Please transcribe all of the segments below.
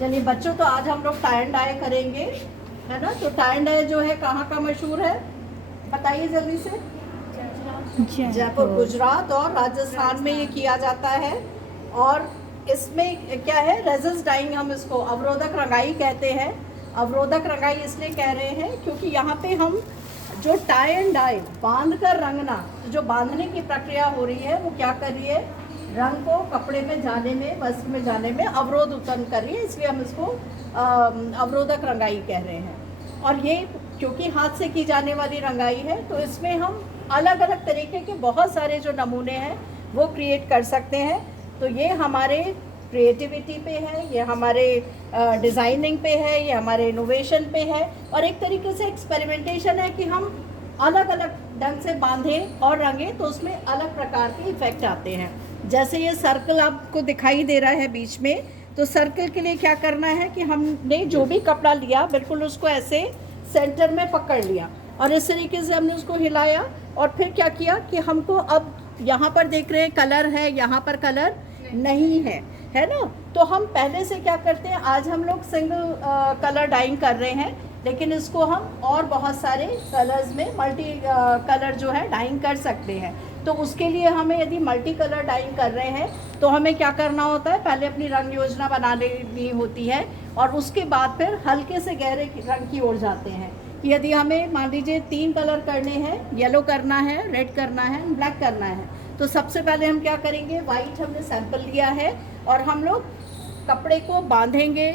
चलिए बच्चों, तो आज हम लोग टाई एंड डाई करेंगे, है ना। तो टाई एंड डाई जो है कहाँ का मशहूर है, बताइए जल्दी से। जयपुर, गुजरात और राजस्थान में ये किया जाता है। और इसमें क्या है, रेजिस्ट डाइंग, हम इसको अवरोधक रंगाई कहते हैं। अवरोधक रंगाई इसलिए कह रहे हैं क्योंकि यहाँ पे हम जो टाई एंड डाई बांध कर रंगना, तो जो बांधने की प्रक्रिया हो रही है वो क्या कर रही है, रंग को कपड़े में जाने में, वस्त्र में जाने में अवरोध उत्पन्न कर रही है, इसलिए हम इसको अवरोधक रंगाई कह रहे हैं। और ये क्योंकि हाथ से की जाने वाली रंगाई है, तो इसमें हम अलग अलग तरीके के बहुत सारे जो नमूने हैं वो क्रिएट कर सकते हैं। तो ये हमारे क्रिएटिविटी पे है, ये हमारे डिज़ाइनिंग पे है, ये हमारे इनोवेशन पे है, और एक तरीके से एक्सपेरिमेंटेशन है कि हम अलग अलग ढंग से बांधें और रंगें तो उसमें अलग प्रकार के इफ़ेक्ट आते हैं। जैसे ये सर्कल आपको दिखाई दे रहा है बीच में, तो सर्कल के लिए क्या करना है कि हमने जो भी कपड़ा लिया बिल्कुल उसको ऐसे सेंटर में पकड़ लिया और इस तरीके से हमने उसको हिलाया, और फिर क्या किया कि हमको अब यहाँ पर देख रहे हैं कलर है, यहाँ पर कलर नहीं है, है ना। तो हम पहले से क्या करते हैं, आज हम लोग सिंगल कलर डाइंग कर रहे हैं, लेकिन इसको हम और बहुत सारे कलर्स में मल्टी कलर जो है डाइंग कर सकते हैं। तो उसके लिए हमें यदि मल्टी कलर डाइंग कर रहे हैं तो हमें क्या करना होता है, पहले अपनी रंग योजना बनानी होती है और उसके बाद फिर हल्के से गहरे रंग की ओर जाते हैं। यदि हमें मान लीजिए 3 कलर करने हैं, येलो करना है, रेड करना है, ब्लैक करना है, तो सबसे पहले हम क्या करेंगे, वाइट हमने सैंपल लिया है और हम लोग कपड़े को बांधेंगे,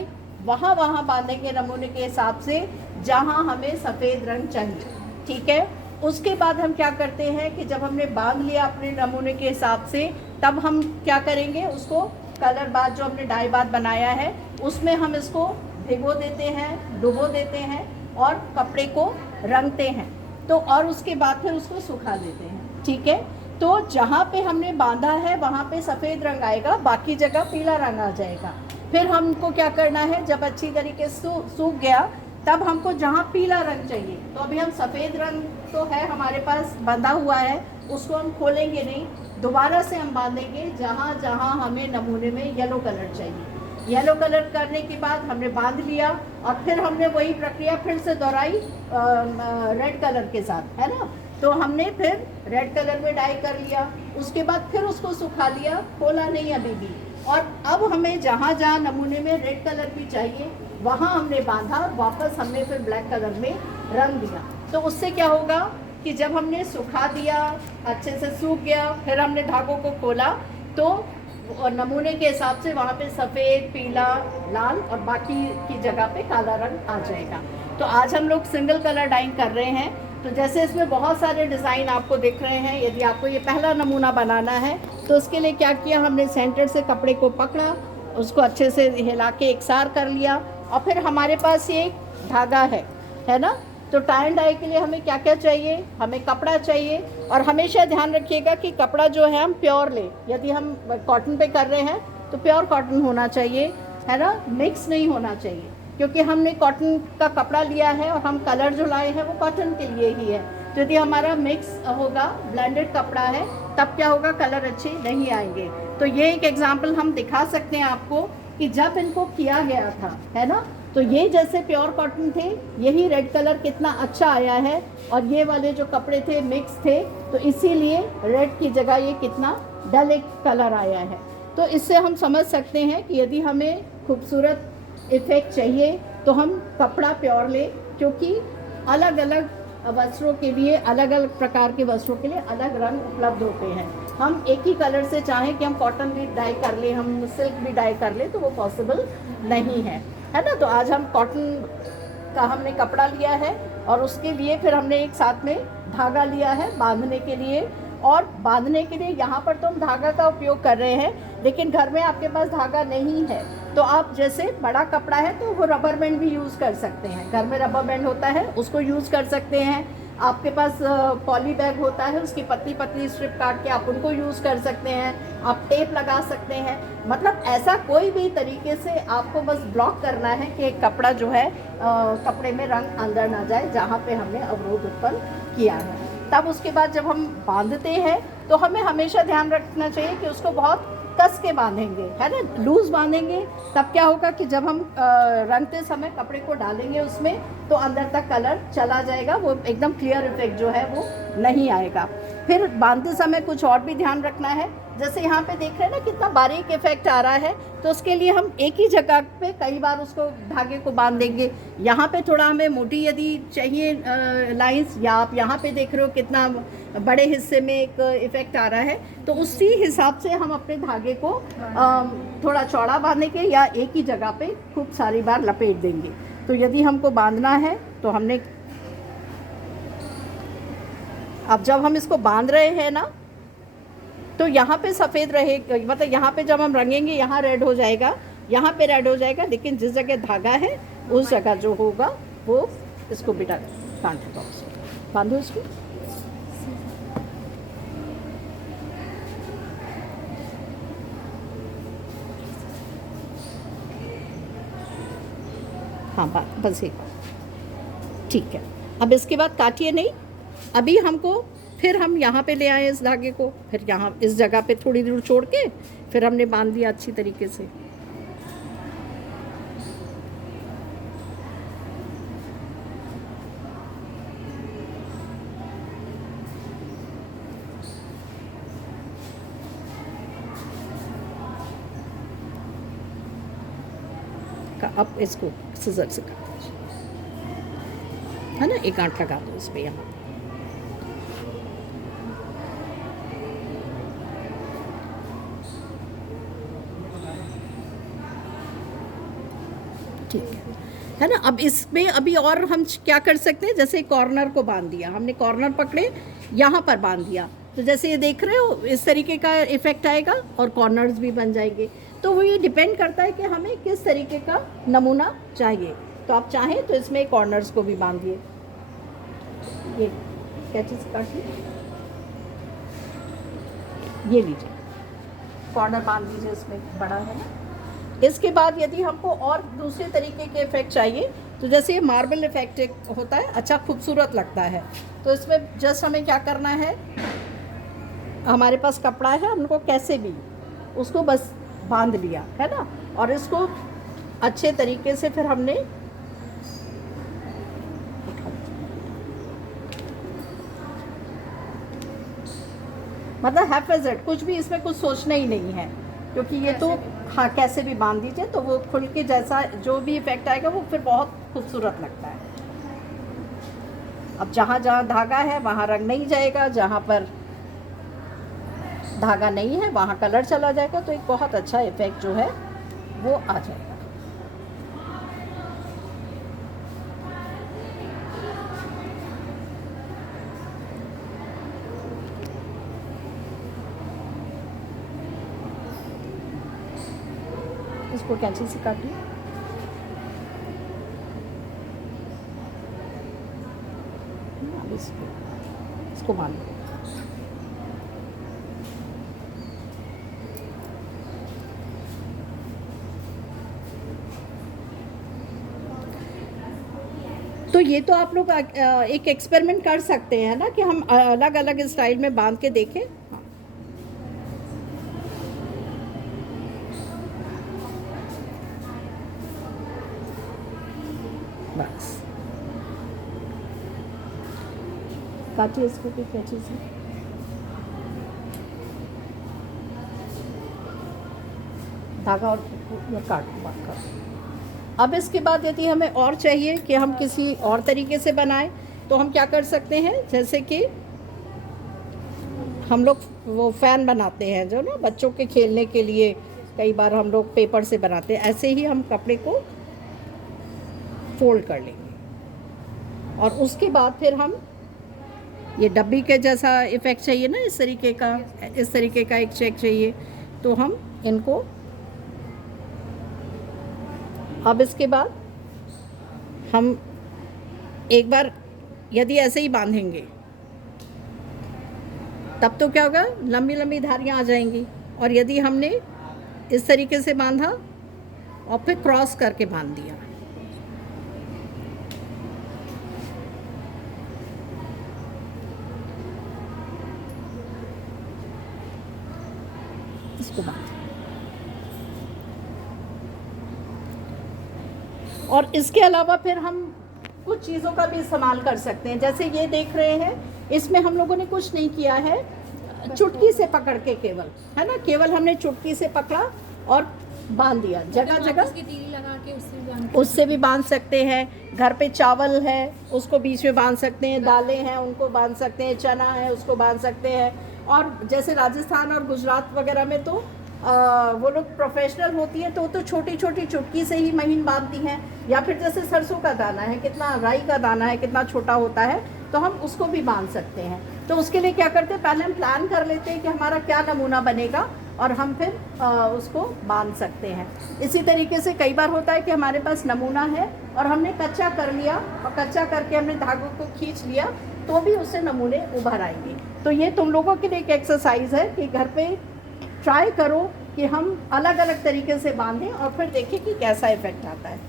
वहाँ बांधेंगे नमूने के हिसाब से जहाँ हमें सफ़ेद रंग चाहिए, ठीक है। उसके बाद हम क्या करते हैं कि जब हमने बांध लिया अपने नमूने के हिसाब से, तब हम क्या करेंगे, उसको कलर बाद जो हमने डाई बाद बनाया है उसमें हम इसको भिगो देते हैं, डुबो देते हैं और कपड़े को रंगते हैं। तो और उसके बाद फिर उसको सुखा देते हैं, ठीक है। तो जहाँ पे हमने बांधा है वहाँ पे सफ़ेद रंग आएगा, बाकी जगह पीला रंग आ जाएगा। फिर हमको क्या करना है, जब अच्छी तरीके से सूख गया तब हमको जहाँ पीला रंग चाहिए, तो अभी हम सफ़ेद रंग तो है हमारे पास बंधा हुआ है, उसको हम खोलेंगे नहीं, दोबारा से हम बांधेंगे जहाँ जहाँ हमें नमूने में येलो कलर चाहिए। येलो कलर करने के बाद हमने बांध लिया और फिर हमने वही प्रक्रिया फिर से दोहराई रेड कलर के साथ, है ना। तो हमने फिर रेड कलर में डाई कर लिया, उसके बाद फिर उसको सुखा लिया, खोला नहीं अभी भी, और अब हमें जहाँ जहाँ नमूने में रेड कलर भी चाहिए वहाँ हमने बांधा और वापस हमने फिर ब्लैक कलर में रंग दिया। तो उससे क्या होगा कि जब हमने सुखा दिया, अच्छे से सूख गया, फिर हमने धागों को खोला तो नमूने के हिसाब से वहाँ पे सफ़ेद, पीला, लाल और बाकी की जगह पे काला रंग आ जाएगा। तो आज हम लोग सिंगल कलर डाइंग कर रहे हैं। तो जैसे इसमें बहुत सारे डिज़ाइन आपको दिख रहे हैं, यदि आपको ये पहला नमूना बनाना है तो उसके लिए क्या किया, हमने सेंटर से कपड़े को पकड़ा, उसको अच्छे से हिला के एकसार कर लिया और फिर हमारे पास ये धागा है ना। तो टाई एंड डाई के लिए हमें क्या क्या चाहिए, हमें कपड़ा चाहिए, और हमेशा ध्यान रखिएगा कि कपड़ा जो है हम प्योर लें। यदि हम कॉटन पे कर रहे हैं तो प्योर कॉटन होना चाहिए, है ना, मिक्स नहीं होना चाहिए, क्योंकि हमने कॉटन का कपड़ा लिया है और हम कलर जो लाए हैं वो कॉटन के लिए ही है। तो यदि हमारा मिक्स होगा, ब्लेंडेड कपड़ा है, तब क्या होगा, कलर अच्छे नहीं आएंगे। तो ये एक एग्जाम्पल हम दिखा सकते हैं आपको कि जब इनको किया गया था, है ना, तो ये जैसे प्योर कॉटन थे, यही रेड कलर कितना अच्छा आया है, और ये वाले जो कपड़े थे मिक्स थे, तो इसीलिए रेड की जगह ये कितना डल एक कलर आया है। तो इससे हम समझ सकते हैं कि यदि हमें खूबसूरत इफ़ेक्ट चाहिए तो हम कपड़ा प्योर लें, क्योंकि अलग अलग वस्त्रों के लिए, अलग अलग प्रकार के वस्त्रों के लिए अलग रंग उपलब्ध होते हैं। हम एक ही कलर से चाहें कि हम कॉटन भी डाई कर लें, हम सिल्क भी डाई कर लें, तो वो पॉसिबल नहीं है ना। तो आज हम कॉटन का हमने कपड़ा लिया है और उसके लिए फिर हमने एक साथ में धागा लिया है बांधने के लिए, और बांधने के लिए यहाँ पर तो हम धागा का उपयोग कर रहे हैं, लेकिन घर में आपके पास धागा नहीं है तो आप जैसे बड़ा कपड़ा है तो वो रबर बैंड भी यूज़ कर सकते हैं, घर में रबर बैंड होता है उसको यूज़ कर सकते हैं। आपके पास पॉली बैग होता है, उसकी पतली पतली स्ट्रिप काट के आप उनको यूज़ कर सकते हैं, आप टेप लगा सकते हैं। मतलब ऐसा कोई भी तरीके से आपको बस ब्लॉक करना है कि कपड़ा जो है कपड़े में रंग अंदर ना जाए जहाँ पे हमने अवरोध उत्पन्न किया है। तब उसके बाद जब हम बांधते हैं तो हमें हमेशा ध्यान रखना चाहिए कि उसको बहुत कस के बांधेंगे, है ना, लूज बांधेंगे, तब क्या होगा कि जब हम रंगते समय कपड़े को डालेंगे उसमें तो अंदर तक कलर चला जाएगा, वो एकदम क्लियर इफेक्ट जो है वो नहीं आएगा। फिर बांधते समय कुछ और भी ध्यान रखना है, जैसे यहाँ पे देख रहे हैं ना कितना बारीक इफेक्ट आ रहा है, तो उसके लिए हम एक ही जगह पे कई बार उसको धागे को बांध देंगे। यहाँ पे थोड़ा हमें मोटी यदि चाहिए लाइंस, या आप यहाँ पे देख रहे हो कितना बड़े हिस्से में एक इफेक्ट आ रहा है, तो उसी हिसाब से हम अपने धागे को थोड़ा चौड़ा बांधेंगे या एक ही जगह पे खूब सारी बार लपेट देंगे। तो यदि हमको बांधना है तो हमने, अब जब हम इसको बांध रहे हैं ना, तो यहाँ पे सफ़ेद रहे, मतलब यहाँ पे जब हम रंगेंगे यहाँ रेड हो जाएगा, यहाँ पे रेड हो जाएगा, लेकिन जिस जगह धागा है उस जगह जो होगा वो इसको बिटा काट दो, बांधो इसको। हाँ बस एक, ठीक है। अब इसके बाद काटिए नहीं, अभी हमको फिर हम यहाँ पे ले आए इस धागे को, फिर यहाँ इस जगह पे थोड़ी दूर छोड़ के फिर हमने बांध दिया अच्छी तरीके से। अब इसको सिजर से काट दीजिए, है ना, एक गांठ लगा दो इसमें यहाँ। ठीक है ना। अब इसमें अभी और हम क्या कर सकते हैं, जैसे कॉर्नर को बांध दिया हमने, कॉर्नर पकड़े यहाँ पर बांध दिया, तो जैसे ये देख रहे हो इस तरीके का इफेक्ट आएगा और कॉर्नर्स भी बन जाएंगे। तो वो ये डिपेंड करता है कि हमें किस तरीके का नमूना चाहिए। तो आप चाहें तो इसमें कॉर्नर्स को भी बांधिए, ये कैंची से काटिए, ये लीजिए कॉर्नर बांध दीजिए, इसमें बड़ा है ना। इसके बाद यदि हमको और दूसरे तरीके के इफेक्ट चाहिए, तो जैसे ये मार्बल इफेक्ट एक होता है, अच्छा खूबसूरत लगता है, तो इसमें जस्ट हमें क्या करना है, हमारे पास कपड़ा है, हमको कैसे भी उसको बस बांध लिया, है ना, और इसको अच्छे तरीके से फिर हमने मतलब हैफेजेड, कुछ भी इसमें कुछ सोचना ही नहीं है, क्योंकि ये तो हाँ कैसे भी बांध दीजिए तो वो खुल के जैसा जो भी इफेक्ट आएगा वो फिर बहुत खूबसूरत लगता है। अब जहाँ जहाँ धागा है वहाँ रंग नहीं जाएगा, जहाँ पर धागा नहीं है वहाँ कलर चला जाएगा, तो एक बहुत अच्छा इफेक्ट जो है वो आ जाएगा। इसको कैंची से काटिए, इसको बांध दो। तो ये तो आप लोग एक एक्सपेरिमेंट कर सकते हैं ना, कि हम अलग अलग स्टाइल में बांध के देखें। बस काटिए इसको भी कैंची से, धागा और काट कर। अब इसके बाद यदि हमें और चाहिए कि हम किसी और तरीके से बनाएं, तो हम क्या कर सकते हैं, जैसे कि हम लोग वो फ़ैन बनाते हैं जो ना बच्चों के खेलने के लिए, कई बार हम लोग पेपर से बनाते हैं, ऐसे ही हम कपड़े को फोल्ड कर लेंगे और उसके बाद फिर हम ये डब्बी के जैसा इफ़ेक्ट चाहिए ना, इस तरीके का एक चेक चाहिए, तो हम इनको अब इसके बाद हम एक बार यदि ऐसे ही बांधेंगे तब तो क्या होगा, लंबी लंबी धारियाँ आ जाएंगी, और यदि हमने इस तरीके से बांधा और फिर क्रॉस करके बांध दिया, इसको बांध और इसके अलावा फिर हम कुछ चीज़ों का भी इस्तेमाल कर सकते हैं। जैसे ये देख रहे हैं, इसमें हम लोगों ने कुछ नहीं किया है, चुटकी से पकड़ के केवल, है ना, केवल हमने चुटकी से पकड़ा और बांध दिया। जगह जगह लगा के उससे भी बांध सकते हैं। घर पे चावल है उसको बीच में बांध सकते हैं, दालें हैं उनको बांध सकते हैं, चना है उसको बांध सकते हैं। और जैसे राजस्थान और गुजरात वगैरह में तो वो लोग प्रोफेशनल होती है तो छोटी छोटी चुटकी से ही महीन बांधती हैं। या फिर जैसे सरसों का दाना है, कितना राई का दाना है, कितना छोटा होता है, तो हम उसको भी बांध सकते हैं। तो उसके लिए क्या करते हैं, पहले हम प्लान कर लेते हैं कि हमारा क्या नमूना बनेगा और हम फिर उसको बांध सकते हैं। इसी तरीके से कई बार होता है कि हमारे पास नमूना है और हमने कच्चा कर लिया और कच्चा करके हमने धागों को खींच लिया तो भी उससे नमूने उभर आएंगे। तो ये तुम लोगों के लिए एक एक्सरसाइज है कि घर पे ट्राई करो कि हम अलग अलग तरीके से बांधें और फिर देखें कि कैसा इफेक्ट आता है।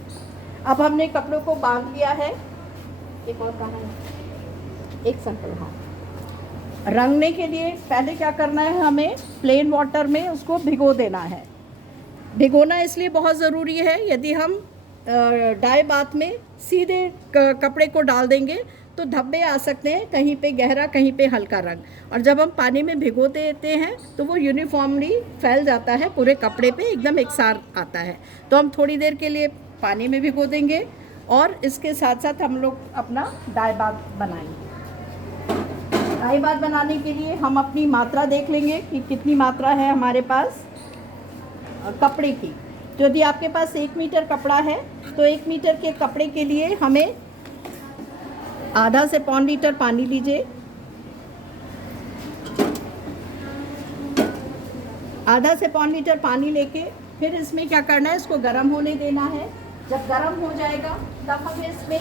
अब हमने कपड़ों को बांध लिया है। एक और कहाँ है, एक सैंपल। हाँ, रंगने के लिए पहले क्या करना है, हमें प्लेन वाटर में उसको भिगो देना है। भिगोना इसलिए बहुत ज़रूरी है, यदि हम डाई बाथ में सीधे कपड़े को डाल देंगे तो धब्बे आ सकते हैं, कहीं पे गहरा कहीं पे हल्का रंग। और जब हम पानी में भिगो देते हैं तो वो यूनिफॉर्मली फैल जाता है पूरे कपड़े पे, एकदम एकसार आता है। तो हम थोड़ी देर के लिए पानी में भिगो देंगे और इसके साथ साथ हम लोग अपना डाई बाथ बनाएंगे। डाई बाथ बनाने के लिए हम अपनी मात्रा देख लेंगे कि कितनी मात्रा है हमारे पास कपड़े की। तो यदि आपके पास 1 मीटर कपड़ा है तो 1 मीटर के कपड़े के लिए हमें आधा से पौन लीटर पानी लीजिए। आधा से पौन लीटर पानी लेके फिर इसमें क्या करना है, इसको गर्म होने देना है। जब गर्म हो जाएगा तब हमें इसमें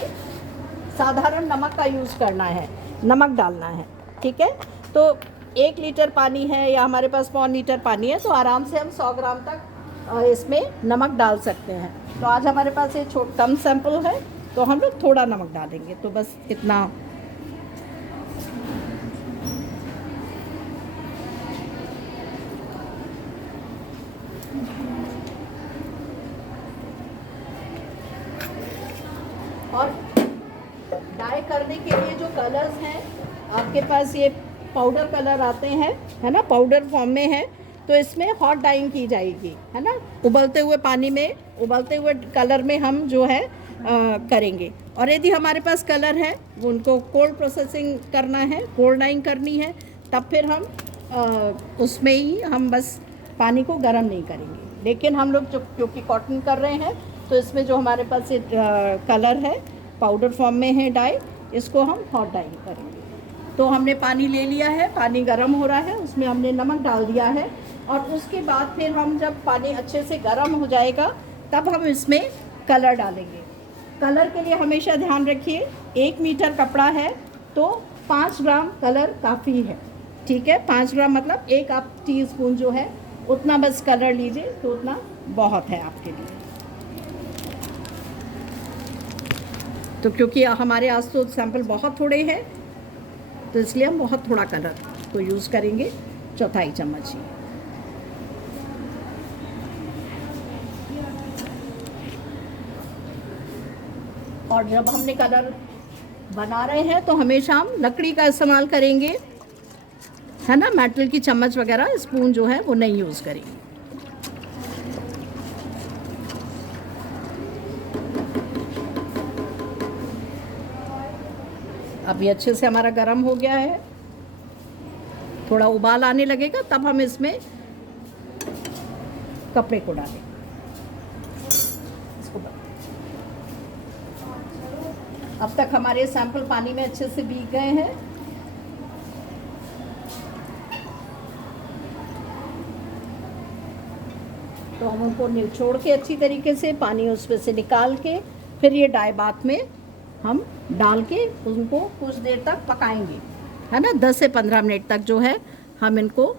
साधारण नमक का यूज़ करना है, नमक डालना है, ठीक है। तो 1 लीटर पानी है या हमारे पास पौन लीटर पानी है तो आराम से हम 100 ग्राम तक इसमें नमक डाल सकते हैं। तो आज हमारे पास ये कम सैंपल है तो हम लोग थोड़ा नमक डालेंगे, तो बस इतना। और डाई करने के लिए जो कलर्स हैं आपके पास, ये पाउडर कलर आते हैं, है ना, पाउडर फॉर्म में है। तो इसमें हॉट डाइंग की जाएगी, है ना, उबलते हुए पानी में, उबलते हुए कलर में हम जो है करेंगे। और यदि हमारे पास कलर है वो उनको कोल्ड प्रोसेसिंग करना है, कोल्ड डाइंग करनी है, तब फिर हम उसमें ही हम बस पानी को गर्म नहीं करेंगे। लेकिन हम लोग जो क्योंकि कॉटन कर रहे हैं तो इसमें जो हमारे पास ये कलर है पाउडर फॉर्म में है डाई, इसको हम हॉट डाइंग करेंगे। तो हमने पानी ले लिया है, पानी गर्म हो रहा है, उसमें हमने नमक डाल दिया है और उसके बाद फिर हम जब पानी अच्छे से गर्म हो जाएगा तब हम इसमें कलर डालेंगे। कलर के लिए हमेशा ध्यान रखिए 1 मीटर कपड़ा है तो 5 ग्राम कलर काफ़ी है, ठीक है। 5 ग्राम मतलब 1 आप टीस्पून जो है उतना बस कलर लीजिए, तो उतना बहुत है आपके लिए। तो क्योंकि हमारे आज तो सैंपल बहुत थोड़े हैं तो इसलिए हम बहुत थोड़ा कलर को यूज़ करेंगे, 1/4 चम्मच ही। और जब हमने कलर बना रहे हैं तो हमेशा हम लकड़ी का इस्तेमाल करेंगे, है ना, मेटल की चम्मच वगैरह स्पून जो है वो नहीं यूज़ करेंगे। अब ये अच्छे से हमारा गर्म हो गया है, थोड़ा उबाल आने लगेगा तब हम इसमें कपड़े को डालेंगे। अब तक हमारे सैंपल पानी में अच्छे से भीग गए हैं। तो हम उनको निचोड़ के अच्छी तरीके से पानी उसमें से निकाल के फिर ये डाई बाथ में हम डाल के उनको कुछ देर तक पकाएंगे, है ना, 10 से 15 मिनट तक जो है हम इनको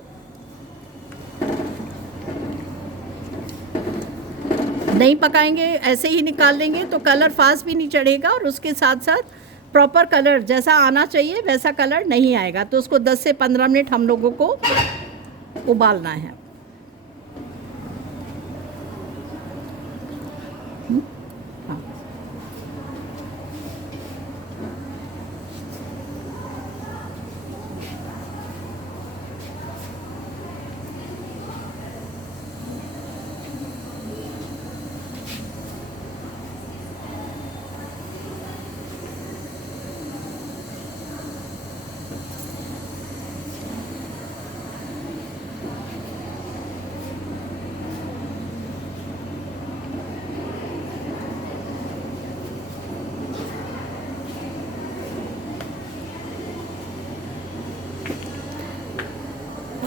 नहीं पकाएंगे, ऐसे ही निकाल लेंगे तो कलर फास्ट भी नहीं चढ़ेगा और उसके साथ साथ प्रॉपर कलर जैसा आना चाहिए वैसा कलर नहीं आएगा। तो उसको 10 से 15 मिनट हम लोगों को उबालना है। हाँ,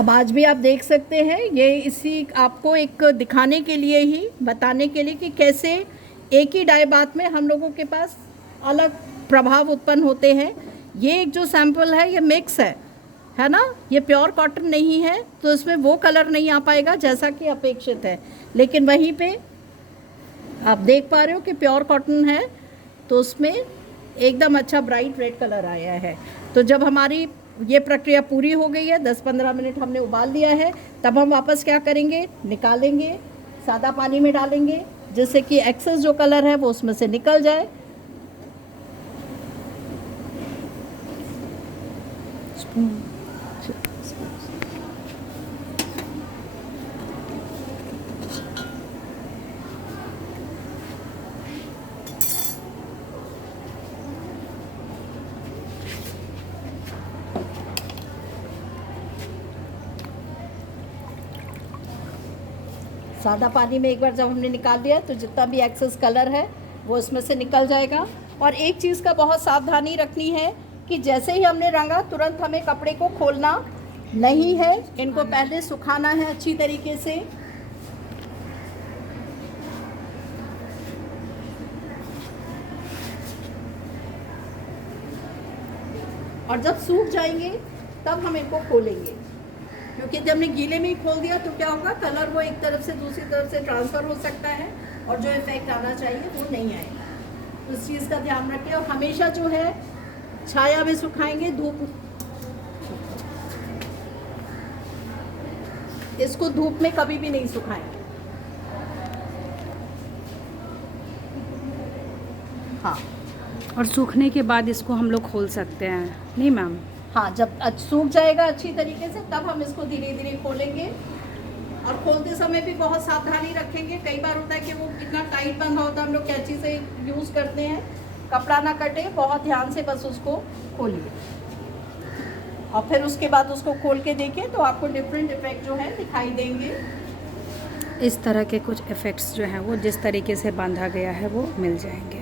अब आज भी आप देख सकते हैं, ये इसी आपको एक दिखाने के लिए ही, बताने के लिए कि कैसे एक ही डाई बात में हम लोगों के पास अलग प्रभाव उत्पन्न होते हैं। ये एक जो सैंपल है ये मिक्स है ना, ये प्योर कॉटन नहीं है, तो इसमें वो कलर नहीं आ पाएगा जैसा कि अपेक्षित है। लेकिन वहीं पे आप देख पा रहे हो कि प्योर कॉटन है तो उसमें एकदम अच्छा ब्राइट रेड कलर आया है। तो जब हमारी ये प्रक्रिया पूरी हो गई है, 10-15 मिनट हमने उबाल लिया है, तब हम वापस क्या करेंगे, निकालेंगे, सादा पानी में डालेंगे, जिससे कि एक्सेस जो कलर है वो उसमें से निकल जाए। सादा पानी में एक बार जब हमने निकाल लिया तो जितना भी एक्सेस कलर है वो उसमें से निकल जाएगा। और एक चीज़ का बहुत सावधानी रखनी है कि जैसे ही हमने रंगा तुरंत हमें कपड़े को खोलना नहीं है, इनको पहले सुखाना है अच्छी तरीके से। और जब सूख जाएंगे तब हम इनको खोलेंगे, क्योंकि जब हमने गीले में ही खोल दिया तो क्या होगा, कलर वो एक तरफ से दूसरी तरफ से ट्रांसफ़र हो सकता है और जो इफेक्ट आना चाहिए वो नहीं आएगा। तो इस चीज़ का ध्यान रखें और हमेशा जो है छाया में सुखाएंगे, धूप, इसको धूप में कभी भी नहीं सुखाएंगे। हाँ, और सूखने के बाद इसको हम लोग खोल सकते हैं नहीं मैम? हाँ, जब सूख जाएगा अच्छी तरीके से तब हम इसको धीरे धीरे खोलेंगे। और खोलते समय भी बहुत सावधानी रखेंगे। कई बार होता है कि वो इतना टाइट बंधा होता है, हम लोग कैंची से यूज़ करते हैं, कपड़ा ना कटे, बहुत ध्यान से बस उसको खोलिए और फिर उसके बाद उसको खोल के देखिए तो आपको डिफरेंट इफेक्ट जो है दिखाई देंगे। इस तरह के कुछ इफ़ेक्ट्स जो हैं वो जिस तरीके से बांधा गया है वो मिल जाएंगे।